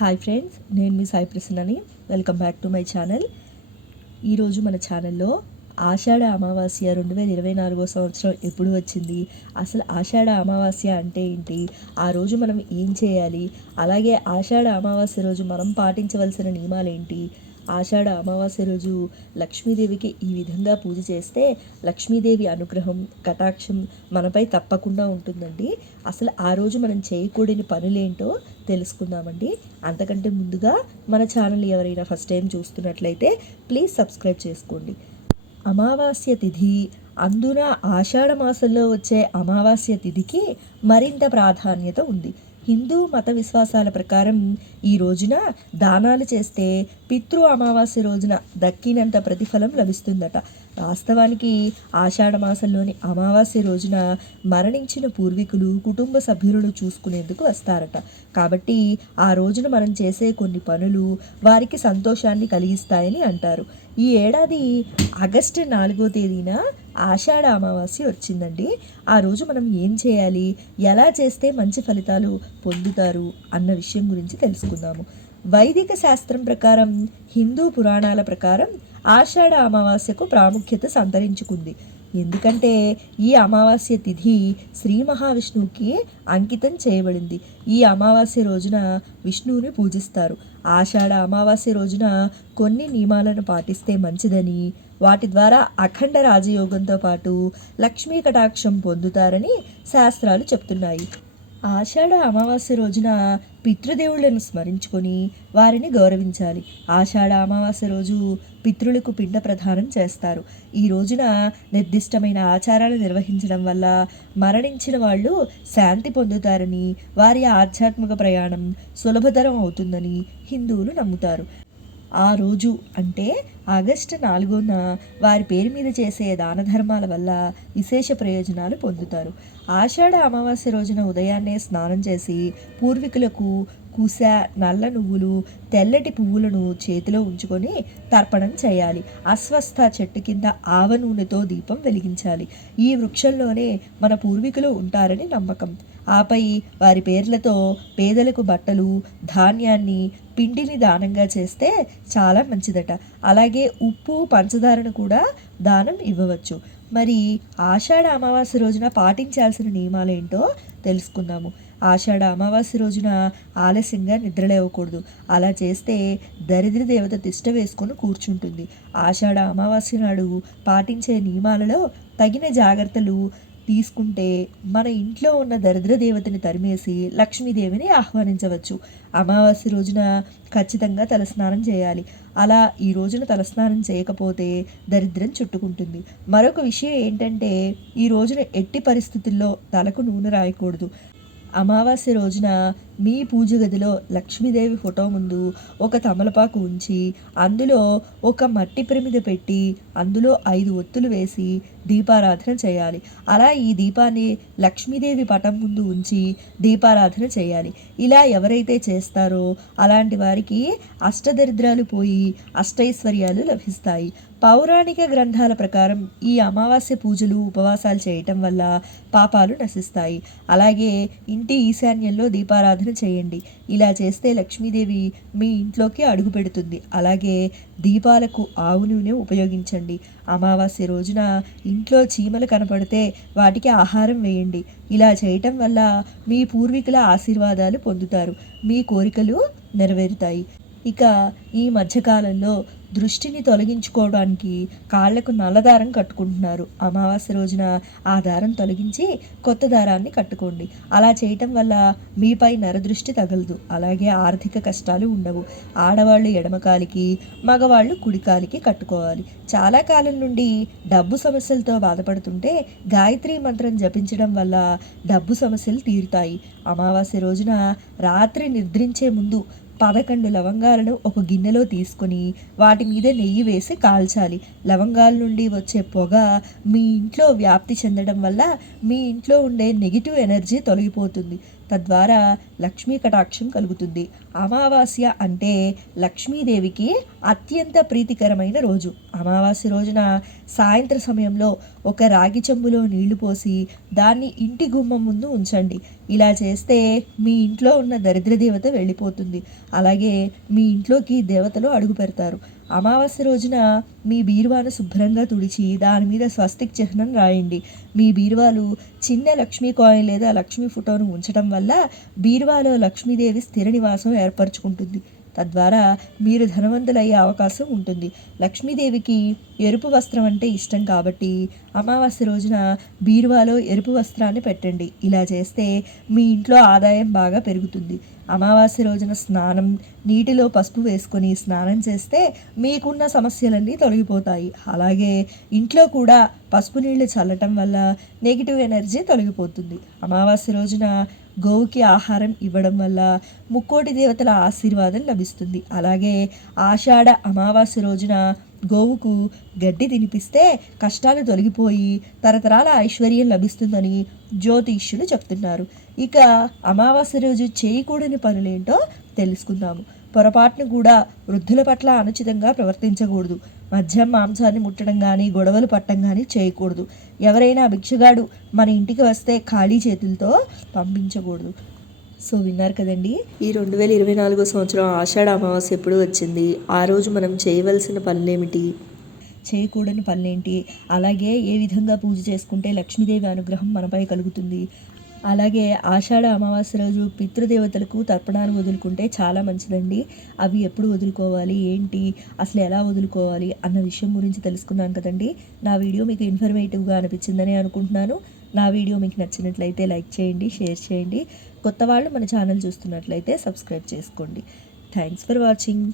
Hi friends, నేను మీ సాయి ప్రసన్నని. Welcome back to my channel. ఈరోజు మన ఛానల్లో ఆషాఢ అమావాస్య 2024 సంవత్సరం ఎప్పుడు వచ్చింది, అసలు ఆషాఢ అమావాస్య అంటే ఏంటి, ఆ రోజు మనం ఏం చేయాలి, అలాగే ఆషాఢ అమావాస్య రోజు మనం పాటించవలసిన నియమాలు ఏంటి, ఆషాఢ అమావాస్య రోజు లక్ష్మీదేవికి ఈ విధంగా పూజ చేస్తే లక్ష్మీదేవి అనుగ్రహం కటాక్షం మనపై తప్పకుండా ఉంటుందండి. అసలు ఆ రోజు మనం చేయకూడని పనులేంటో తెలుసుకుందామండి. అంతకంటే ముందుగా మన ఛానల్ ఎవరైనా ఫస్ట్ టైం చూస్తున్నట్లయితే ప్లీజ్ సబ్స్క్రైబ్ చేసుకోండి. అమావాస్య తిథి, అందున ఆషాఢ మాసంలో వచ్చే అమావాస్య తిథికి మరింత ప్రాధాన్యత ఉంది. హిందూ మత విశ్వాసాల ప్రకారం ఈ రోజున దానాలు చేస్తే పితృ అమావాస్య రోజున దక్కినంత ప్రతిఫలం లభిస్తుందట. వాస్తవానికి ఆషాఢ మాసంలోని అమావాస్య రోజున మరణించిన పూర్వీకులు కుటుంబ సభ్యులను చూసుకునేందుకు వస్తారట. కాబట్టి ఆ రోజున మనం చేసే కొన్ని పనులు వారికి సంతోషాన్ని కలిగిస్తాయని అంటారు. ఈ ఏడాది ఆగస్టు 4వ తేదీన ఆషాఢ అమావాస్య వచ్చిందండి. ఆ రోజు మనం ఏం చేయాలి, ఎలా చేస్తే మంచి ఫలితాలు పొందుతారు అన్న విషయం గురించి తెలుసుకుందాము. వైదిక శాస్త్రం ప్రకారం, హిందూ పురాణాల ప్రకారం ఆషాఢ అమావాస్యకు ప్రాముఖ్యత సంతరించుకుంది. ఎందుకంటే ఈ అమావాస్య తిథి శ్రీ మహావిష్ణువుకి అంకితం చేయబడింది. ఈ అమావాస్య రోజున విష్ణువుని పూజిస్తారు. ఆషాఢ అమావాస్య రోజున కొన్ని నియమాలను పాటిస్తే మంచిదని, వాటి ద్వారా అఖండ రాజయోగంతో పాటు లక్ష్మీ కటాక్షం పొందుతారని శాస్త్రాలు చెప్తున్నాయి. ఆషాఢ అమావాస్య రోజున పితృదేవుళ్లను స్మరించుకొని వారిని గౌరవించాలి. ఆషాఢ అమావాస్య రోజు పితృలకు పిండ ప్రదానం చేస్తారు. ఈ రోజున నిర్దిష్టమైన ఆచారాలు నిర్వహించడం వల్ల మరణించిన వాళ్ళు శాంతి పొందుతారని, వారి ఆధ్యాత్మిక ప్రయాణం సులభతరం అవుతుందని హిందువులు నమ్ముతారు. ఆ రోజు అంటే ఆగస్టు 4న వారి పేరు మీద చేసే దాన ధర్మాల వల్ల విశేష ప్రయోజనాలు పొందుతారు. ఆషాఢ అమావాస్య రోజున ఉదయాన్నే స్నానం చేసి పూర్వీకులకు కుశ, నల్ల నువ్వులు, తెల్లటి పువ్వులను చేతిలో ఉంచుకొని తర్పణం చేయాలి. అశ్వస్థ చెట్టు కింద ఆవ నూనెతో దీపం వెలిగించాలి. ఈ వృక్షంలోనే మన పూర్వీకులు ఉంటారని నమ్మకం. ఆపై వారి పేర్లతో పేదలకు బట్టలు, ధాన్యాన్ని, పిండిని దానంగా చేస్తే చాలా మంచిదట. అలాగే ఉప్పు, పంచదారను కూడా దానం ఇవ్వవచ్చు. మరి ఆషాఢ అమావాస్య రోజున పాటించాల్సిన నియమాలు ఏంటో తెలుసుకుందాము. ఆషాఢ అమావాస్య రోజున ఆలస్యంగా నిద్రలేవకూడదు. అలా చేస్తే దరిద్ర దేవత తిష్ట వేసుకొని కూర్చుంటుంది. ఆషాఢ అమావాస్య నాడు పాటించే నియమాలలో తగిన జాగ్రత్తలు తీసుకుంటే మన ఇంట్లో ఉన్న దరిద్ర దేవతని తరిమేసి లక్ష్మీదేవిని ఆహ్వానించవచ్చు. అమావాస్య రోజున ఖచ్చితంగా తలస్నానం చేయాలి. అలా ఈ రోజున తలస్నానం చేయకపోతే దరిద్రం చుట్టుకుంటుంది. మరొక విషయం ఏంటంటే, ఈ రోజున ఎట్టి పరిస్థితుల్లో తలకు నూనె రాయకూడదు. అమావాస్య రోజున మీ పూజ గదిలో లక్ష్మీదేవి ఫోటో ముందు ఒక తమలపాకు ఉంచి అందులో ఒక మట్టి ప్రమిద పెట్టి అందులో 5 ఒత్తులు వేసి దీపారాధన చేయాలి. అలా ఈ దీపాన్ని లక్ష్మీదేవి పటం ముందు ఉంచి దీపారాధన చేయాలి. ఇలా ఎవరైతే చేస్తారో అలాంటి వారికి అష్టదరిద్రాలు పోయి అష్టైశ్వర్యాలు లభిస్తాయి. పౌరాణిక గ్రంథాల ప్రకారం ఈ అమావాస్య పూజలు, ఉపవాసాలు చేయటం వల్ల పాపాలు నశిస్తాయి. అలాగే ఇంటి ఈశాన్యంలో దీపారాధన చేయండి. ఇలా చేస్తే లక్ష్మీదేవి మీ ఇంట్లోకి అడుగు పెడుతుంది. అలాగే దీపాలకు ఆవు నూనె ఉపయోగించండి. అమావాస్య రోజున ఇంట్లో చీమలు కనపడితే వాటికి ఆహారం వేయండి. ఇలా చేయటం వల్ల మీ పూర్వీకుల ఆశీర్వాదాలు పొందుతారు. మీ కోరికలు నెరవేరుతాయి. ఇక ఈ మధ్యకాలంలో దృష్టిని తొలగించుకోవడానికి కాళ్లకు నల్లదారం కట్టుకుంటున్నారు. అమావాస్య రోజున ఆ దారం తొలగించి కొత్త దారాన్ని కట్టుకోండి. అలా చేయటం వల్ల మీపై నరదృష్టి తగలదు. అలాగే ఆర్థిక కష్టాలు ఉండవు. ఆడవాళ్ళు ఎడమకాలికి, మగవాళ్ళు కుడికాలికి కట్టుకోవాలి. చాలా కాలం నుండి డబ్బు సమస్యలతో బాధపడుతుంటే గాయత్రి మంత్రం జపించడం వల్ల డబ్బు సమస్యలు తీరుతాయి. అమావాస్య రోజున రాత్రి నిద్రించే ముందు 11 లవంగాలను ఒక గిన్నెలో తీసుకొని వాటి మీద నెయ్యి వేసి కాల్చాలి. లవంగాల నుండి వచ్చే పొగ మీ ఇంట్లో వ్యాప్తి చెందడం వల్ల మీ ఇంట్లో ఉండే నెగిటివ్ ఎనర్జీ తొలగిపోతుంది. తద్వారా లక్ష్మీ కటాక్షం కలుగుతుంది. అమావాస్య అంటే లక్ష్మీదేవికి అత్యంత ప్రీతికరమైన రోజు. అమావాస్య రోజున సాయంత్ర సమయంలో ఒక రాగి చెంబులో నీళ్లు పోసి దాన్ని ఇంటి గుమ్మం ముందు ఉంచండి. ఇలా చేస్తే మీ ఇంట్లో ఉన్న దరిద్ర దేవత వెళ్ళిపోతుంది. అలాగే మీ ఇంట్లోకి దేవతలు అడుగు పెడతారు. అమావాస్య రోజున మీ బీరువాను శుభ్రంగా తుడిచి దాని మీద స్వస్తిక్ చిహ్నం రాయండి. మీ బీరువాలు చిన్న లక్ష్మీ కాయిన్ లేదా లక్ష్మీ ఫోటోను ఉంచడం వల్ల బీరువాలో లక్ష్మీదేవి స్థిర నివాసం ఏర్పరచుకుంటుంది. తద్వారా మీరు ధనవంతులయ్యే అవకాశం ఉంటుంది. లక్ష్మీదేవికి ఎరుపు వస్త్రం అంటే ఇష్టం కాబట్టి అమావాస్య రోజున బీరువాలో ఎరుపు వస్త్రాన్ని పెట్టండి. ఇలా చేస్తే మీ ఇంట్లో ఆదాయం బాగా పెరుగుతుంది. అమావాస్య రోజున స్నానం, నీటిలో పసుపు వేసుకొని స్నానం చేస్తే మీకున్న సమస్యలన్నీ తొలగిపోతాయి. అలాగే ఇంట్లో కూడా పసుపు నీళ్లు చల్లటం వల్ల నెగిటివ్ ఎనర్జీ తొలగిపోతుంది. అమావాస్య రోజున గోవుకి ఆహారం ఇవ్వడం వల్ల ముక్కోటి దేవతల ఆశీర్వాదం లభిస్తుంది. అలాగే ఆషాఢ అమావాస్య రోజున గోవుకు గడ్డి తినిపిస్తే కష్టాలు తొలగిపోయి తరతరాల ఐశ్వర్యం లభిస్తుందని జ్యోతిష్యులు చెప్తున్నారు. ఇక అమావాస్య రోజు చేయకూడని పనులేంటో తెలుసుకుందాము. పొరపాటును కూడా వృద్ధుల పట్ల అనుచితంగా ప్రవర్తించకూడదు. మద్యం మాంసాన్ని ముట్టడం కానీ గొడవలు పట్టడం కానీ చేయకూడదు. ఎవరైనా భిక్షగాడు మన ఇంటికి వస్తే ఖాళీ చేతులతో పంపించకూడదు. సో విన్నారు కదండి, ఈ 2024 సంవత్సరం ఆషాఢ అమావాస్య ఎప్పుడు వచ్చింది, ఆ రోజు మనం చేయవలసిన పనులేమిటి, చేయకూడని పనులేంటి, అలాగే ఏ విధంగా పూజ చేసుకుంటే లక్ష్మీదేవి అనుగ్రహం మనపై కలుగుతుంది, అలాగే ఆషాఢ అమావాస్య రోజు పితృదేవతలకు తర్పణాలు వదులుకుంటే చాలా మంచిదండి. అవి ఎప్పుడు వదులుకోవాలి, ఏంటి, అసలు ఎలా వదులుకోవాలి అన్న విషయం గురించి తెలుసుకున్నాను కదండి. నా వీడియో మీకు ఇన్ఫర్మేటివ్గా అనిపించిందని అనుకుంటున్నాను. నా వీడియో మీకు నచ్చినట్లయితే లైక్ చేయండి, షేర్ చేయండి. కొత్త వాళ్ళు మన ఛానల్ చూస్తున్నట్లయితే సబ్స్క్రైబ్ చేసుకోండి. Thanks for watching.